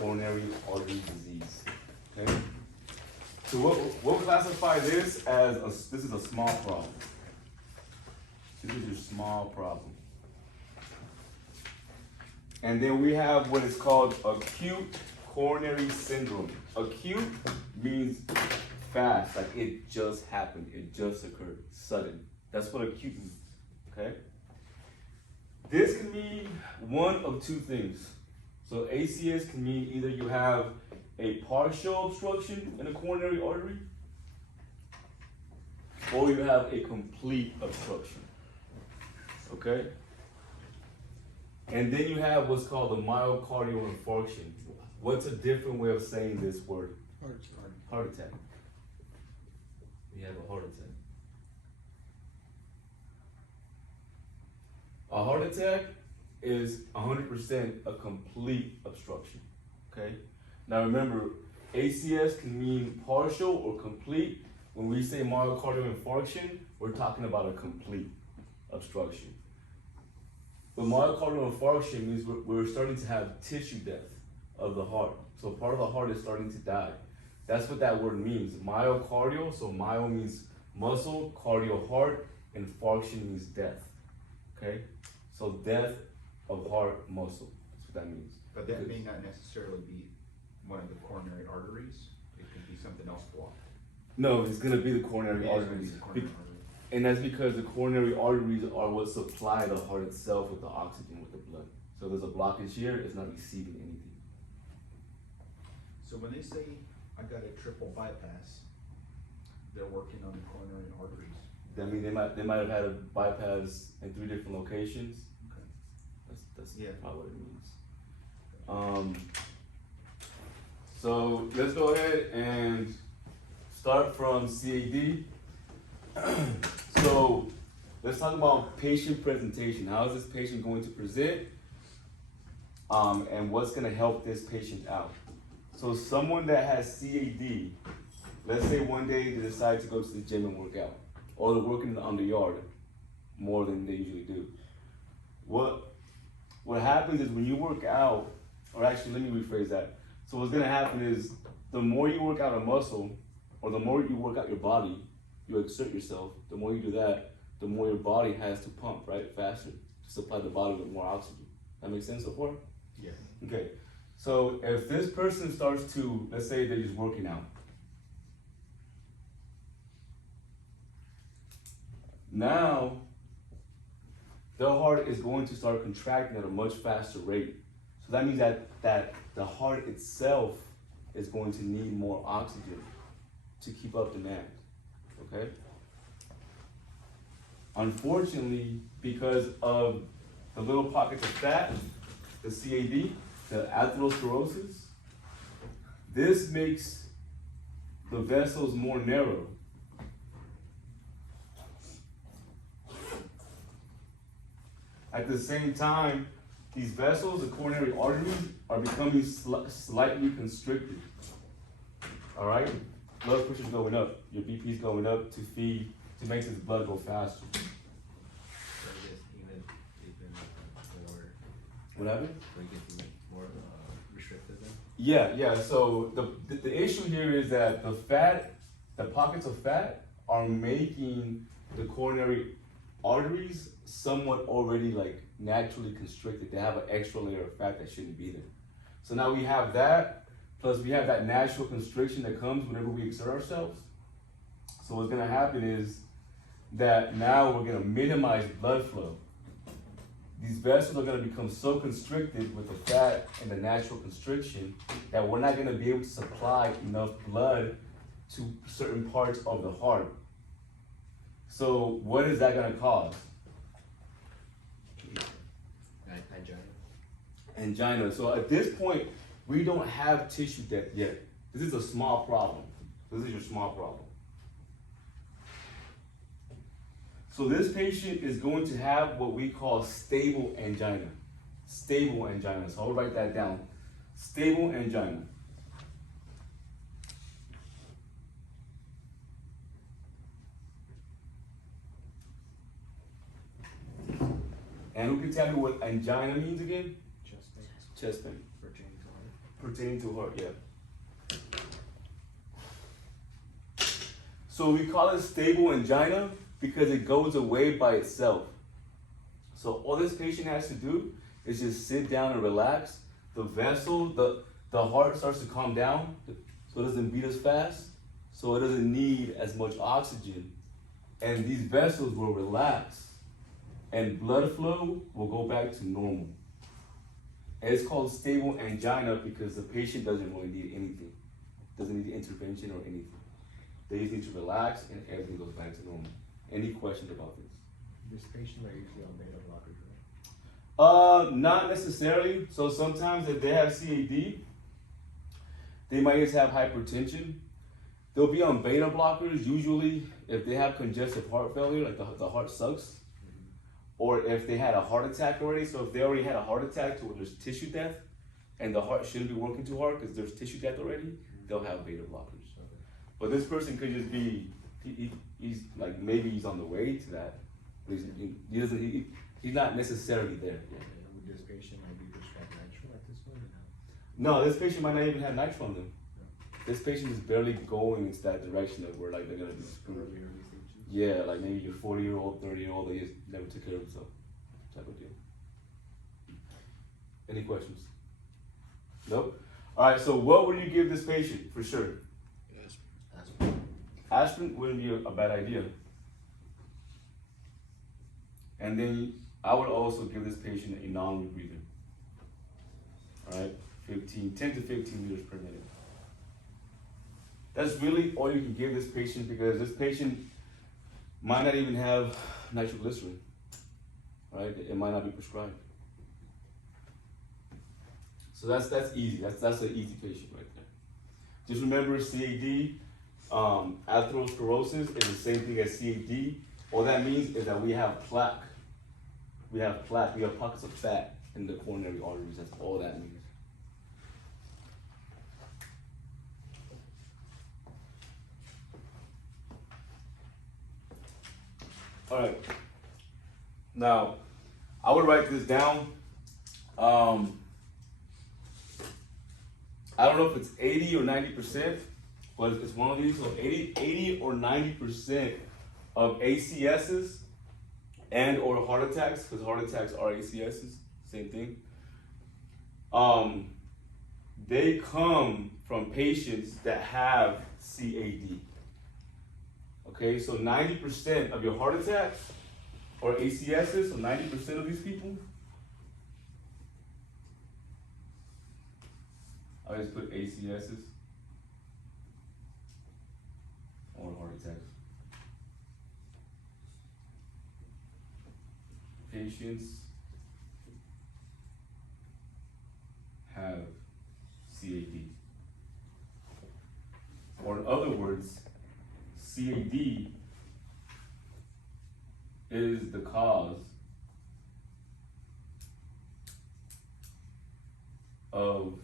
coronary artery disease. Okay? So we'll classify this as this is a small problem. This is your small problem. And then we have what is called acute coronary syndrome. Acute means fast, like it just happened, it just occurred, sudden. That's what acute means, okay? This can mean one of two things. So ACS can mean either you have a partial obstruction in a coronary artery, or you have a complete obstruction, okay? And then you have what's called a myocardial infarction. What's a different way of saying this word? Heart attack. You have a heart attack. A heart attack is 100% a complete obstruction, okay? Now remember, ACS can mean partial or complete. When we say myocardial infarction, we're talking about a complete obstruction. But myocardial infarction means we're starting to have tissue death of the heart. So part of the heart is starting to die. That's what that word means. Myocardial, so myo means muscle, cardio heart, infarction means death. Okay? So death of heart muscle. That's what that means. But that may not necessarily be one of the coronary arteries. It could be something else blocked. No, it's going to be the coronary arteries. And that's because the coronary arteries are what supply the heart itself with the oxygen, with the blood. So there's a blockage here, it's not receiving anything. So when they say I got a triple bypass, they're working on the coronary arteries. I mean, they might have had a bypass in 3 different locations. Okay. That's Yeah. probably what it means. So let's go ahead and start from CAD. So let's talk about patient presentation. How is this patient going to present? And what's going to help this patient out? So someone that has CAD, let's say one day they decide to go to the gym and work out, or they're working on the yard more than they usually do. What happens is when you work out, or actually let me rephrase that. So what's going to happen is the more you work out a muscle, or the more you work out your body, you exert yourself, the more you do that, the more your body has to pump, right, faster, to supply the body with more oxygen. That makes sense so far? Yeah. Okay, so if this person starts to, let's say they're just working out. Now, their heart is going to start contracting at a much faster rate. So that means that the heart itself is going to need more oxygen to keep up demand. Okay? Unfortunately, because of the little pockets of fat, the CAD, the atherosclerosis, this makes the vessels more narrow. At the same time, these vessels, the coronary arteries, are becoming slightly constricted. All right? Blood pressure's going up, your BP's going up to make this blood go faster. Even more. What happened? Or it gets more restricted then? Yeah. So the issue here is that the pockets of fat are making the coronary arteries somewhat already like naturally constricted. They have an extra layer of fat that shouldn't be there. So now we have that. Plus, we have that natural constriction that comes whenever we exert ourselves. So what's going to happen is that now we're going to minimize blood flow. These vessels are going to become so constricted with the fat and the natural constriction that we're not going to be able to supply enough blood to certain parts of the heart. So what is that going to cause? Angina. So at this point, we don't have tissue death yet. This is a small problem. This is your small problem. So this patient is going to have what we call stable angina. Stable angina. So I'll write that down. Stable angina. And who can tell me what angina means again? Chest pain. Chest pain. pertaining to heart, yeah. So we call it stable angina because it goes away by itself. So all this patient has to do is just sit down and relax. The vessel, the heart starts to calm down, so it doesn't beat as fast, so it doesn't need as much oxygen. And these vessels will relax, and blood flow will go back to normal. And it's called stable angina because the patient doesn't really need anything. Doesn't need intervention or anything. They just need to relax and everything goes back to normal. Any questions about this? This patient are usually on beta blockers, right? Not necessarily. So sometimes if they have CAD, they might just have hypertension. They'll be on beta blockers usually if they have congestive heart failure, like the heart sucks. Or if they had a heart attack already. So if they already had a heart attack to where there's tissue death and the heart shouldn't be working too hard because there's tissue death already, they'll have beta blockers. But this person could just be, he's like, maybe he's on the way to that. But he's not necessarily there. Yeah. Would this patient might be prescribed nitro at this point or No, this patient might not even have nitro on them. This patient is barely going into that direction of where like they're gonna be screwed. early stages? Yeah, like maybe your 40-year-old, 30-year-old, they just never took care of themselves. Type of deal. Any questions? Nope. All right, so what would you give this patient for sure? Aspirin wouldn't be a bad idea. And then I would also give this patient a non-rebreather. All right, 10 to 15 liters per minute. That's really all you can give this patient because this patient might not even have nitroglycerin, right? It might not be prescribed. So that's easy. That's an easy patient right there. Just remember CAD, atherosclerosis is the same thing as CAD. All that means is that we have plaque. We have pockets of fat in the coronary arteries. That's all that means. All right. Now, I would write this down. I don't know if it's 80 or 90%, but it's one of these. So 80 or 90% of ACSs and or heart attacks, because heart attacks are ACSs, same thing. They come from patients that have CAD. Okay, so 90% of your heart attacks are ACSs, so 90% of these people. I just put ACSs or heart attacks. Patients have CAD. Or in other words, CAD is the cause of,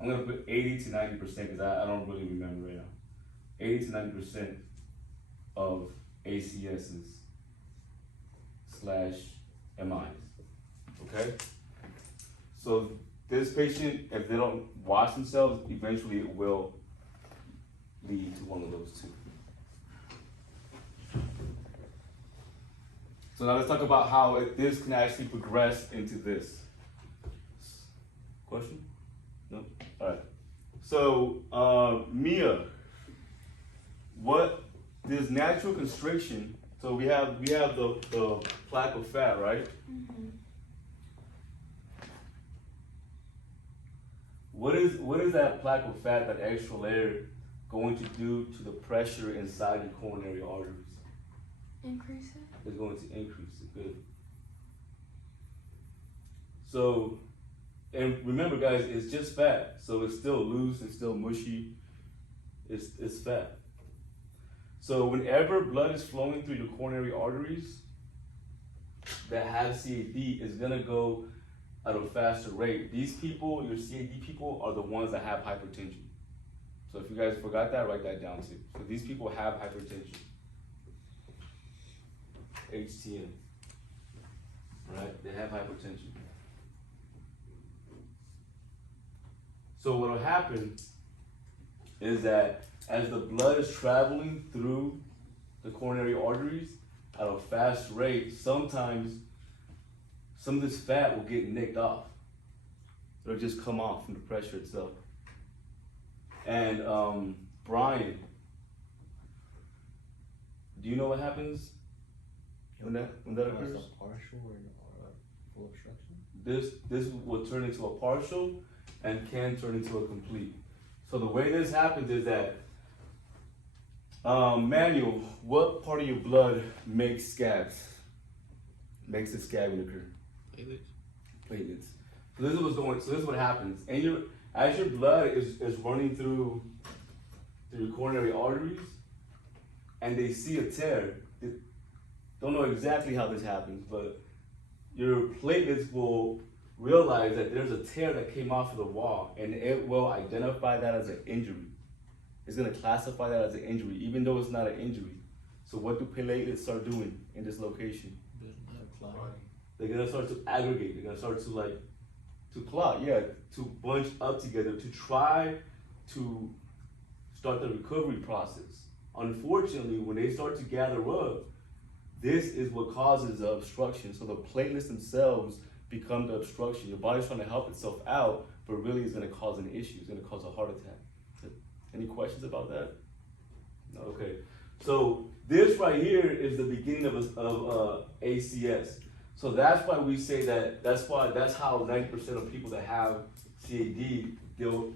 I'm going to put 80 to 90% because I don't really remember right now. 80 to 90% of ACSs / MIs, okay? So this patient, if they don't wash themselves, eventually it will lead to one of those two. So now let's talk about how this can actually progress into this. Question? No? All right. So, Mia, what this natural constriction? So we have the plaque of fat, right? Mm-hmm. What is that plaque of fat, that extra layer, going to do to the pressure inside the coronary arteries? Increase it? It's going to increase it. Good. So, and remember, guys, it's just fat, so it's still loose, it's still mushy. It's fat. So whenever blood is flowing through the coronary arteries that have CAD, is gonna go at a faster rate. These people, your CAD people, are the ones that have hypertension. So if you guys forgot that, write that down too. So these people have hypertension. HTN, right? They have hypertension. So what'll happen is that as the blood is traveling through the coronary arteries at a fast rate, sometimes some of this fat will get nicked off. It'll just come off from the pressure itself. And Brian, do you know what happens when that occurs? As a partial or full obstruction? This will turn into a partial and can turn into a complete. So the way this happens is that, Manuel, what part of your blood makes scabs? Makes a scabbing occur? Platelets. So this is what's going. So this is what happens. And as your blood is running through your coronary arteries, and they see a tear. Don't know exactly how this happens, but your platelets will realize that there's a tear that came off of the wall, and it will identify that as an injury. It's gonna classify that as an injury, even though it's not an injury. So what do platelets start doing in this location? They're gonna start to aggregate. They're gonna start to clot, to bunch up together to try to start the recovery process. Unfortunately, when they start to gather up, this is what causes the obstruction. So the platelets themselves become the obstruction. Your body's trying to help itself out, but really it's gonna cause an issue. It's gonna cause a heart attack. Any questions about that? No, okay. So this right here is the beginning of ACS. So that's why we say that's how 90% of people that have CAD, they'll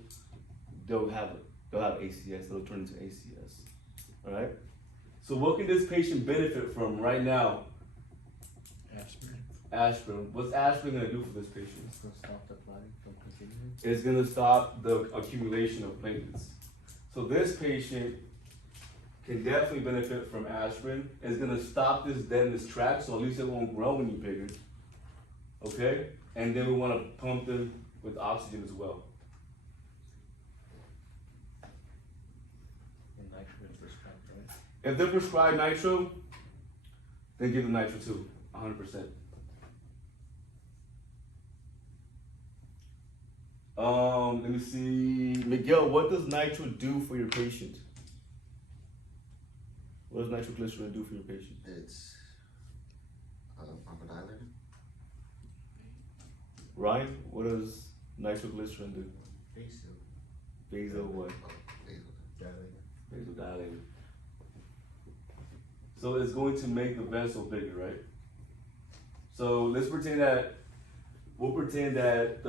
have ACS, they'll turn into ACS. All right? So what can this patient benefit from right now? Aspirin. What's aspirin gonna do for this patient? It's gonna stop the clotting from continuing. It's gonna stop the accumulation of platelets. So this patient can definitely benefit from aspirin. It's gonna stop this dead in its tracks, so at least it won't grow any bigger. Okay? And then we wanna pump them with oxygen as well. And nitrogen prescribed, right? If they're prescribed nitro, then give them nitro too, 100%. Let me see. Miguel, what does nitro do for your patient? What does nitroglycerin do for your patient? It's bronchodilator. Ryan, what does nitroglycerin do? Vasal what? Vasodilator. So it's going to make the vessel bigger, right? So let's pretend that, we'll pretend that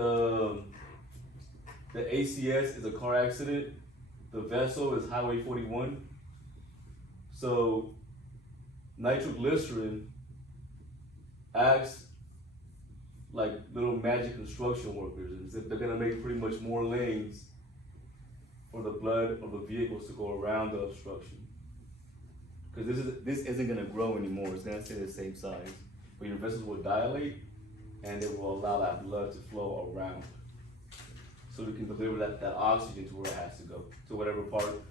the ACS is a car accident, the vessel is Highway 41. So nitroglycerin acts like little magic construction workers. They're gonna make pretty much more lanes for the blood of the vehicles to go around the obstruction. Because this isn't gonna grow anymore, it's gonna stay the same size. But your vessels will dilate and it will allow that blood to flow around. So we can deliver that oxygen to where it has to go, to whatever part